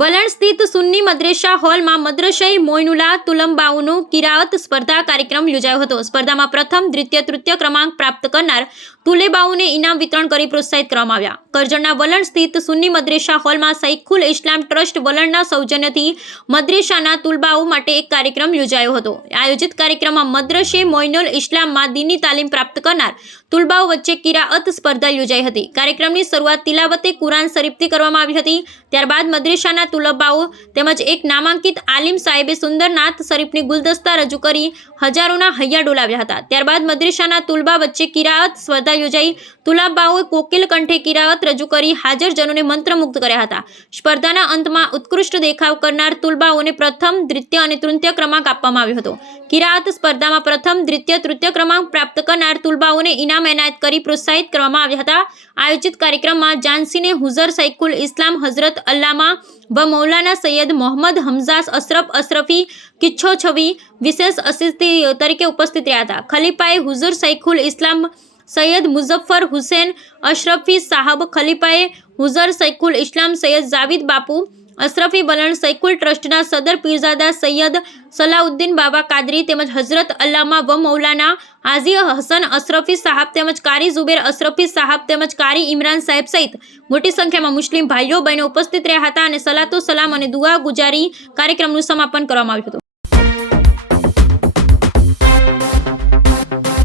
વલણ સ્થિત સુન્ની મદ્રેસા હોલમાં મદ્રસઈ મોઇનુલા તુલંબાઉનો કિરાવત સ્પર્ધા કાર્યક્રમ યોજાયો હતો. સ્પર્ધામાં પ્રથમ, દ્વિતીય, તૃતીય ક્રમાંક પ્રાપ્ત કરનાર તુલેબાઉને ઇનામ વિતરણ કરી પ્રોત્સાહિત કરવામાં આવ્યા. કરજણના વલણ સ્થિત સુન્ની મદ્રેસા હોલમાં સૈખુલ ઇસ્લામ ટ્રસ્ટ વલણના સૌજન્યથી મદ્રેસાના તુલબાઉ માટે એક કાર્યક્રમ યોજાયો હતો. આયોજિત કાર્યક્રમમાં મદ્રસે મોઇનુલ ઇસ્લામમાં દીની તાલીમ પ્રાપ્ત કરનાર તુલબાઉ વચ્ચે કિરાઅત સ્પર્ધા યોજાઈ હતી. કાર્યક્રમની શરૂઆત તિલાવતે કુરાન શરીફથી કરવામાં આવી હતી. ત્યારબાદ મદ્રેસાના તુલબાઓ તેમજ એક નામાંકિત આલિમ સાહેબે સુંદર નાથ શરીફની ગુલદસ્તા રજૂ કરી હજારોના હૈયા ડોલાવ્યા હતા. ત્યારબાદ મદ્રેસાના તુલબા વચ્ચે કિરાત સ્પર્ધા યોજાઈ. તુલાબાઓએ કોકિલ કંઠે કિરાત રજૂ કરી હાજરજનોને મંત્રમુગ્ધ કર્યા હતા. સ્પર્ધાના અંતમાં ઉત્કૃષ્ટ દેખાવ કરનાર તુલબાઓને પ્રથમ, દ્વિતીય અને તૃતીય ક્રમાંક આપવામાં આવ્યો હતો. કિરાત સ્પર્ધામાં પ્રથમ, દ્વિતીય, તૃતીય ક્રમાંક પ્રાપ્ત કરનાર તુલબાઓને ઇનામ એનાયત કરી પ્રોત્સાહિત કરવામાં આવ્યા હતા. આયોજિત કાર્યક્રમમાં જાનસીને હુઝર સૈકુલ ઇસ્લામ હઝરત અલ્લામા વ મૌલાના સૈયદ મોહમ્મદ હમઝાસ અશરફ અશરફી કિચ્છો છવી વિશેષ અતિથિ તરીકે ઉપસ્થિત રહ્યા હતા. ખલીફાએ હુઝુર સૈખુલ ઇસ્લામ સૈયદ મુઝફ્ફર હુસેન અશરફી સાહબ, ખલીફાએ હુઝર સૈકુલ ઇસ્લામ સૈયદ જાવિદ બાપુ અશરફી વલણ સૈકુલ ટ્રસ્ટના સદર પીરઝાદા સૈયદ સલાઉદ્દીન બાબા કાદરી તેમજ હઝરત અલ્લામા વ મૌલાના હાજી હસન અશરફી સાહબ તેમજ કારી ઝુબેર અશરફી સાહબ તેમજ કારી ઇમરાન સાહેબ સહિત મોટી સંખ્યામાં મુસ્લિમ ભાઈઓ બહેનો ઉપસ્થિત રહ્યા હતા અને સલાતો સલામ અને દુઆ ગુજારી કાર્યક્રમનું સમાપન કરવામાં આવ્યું હતું.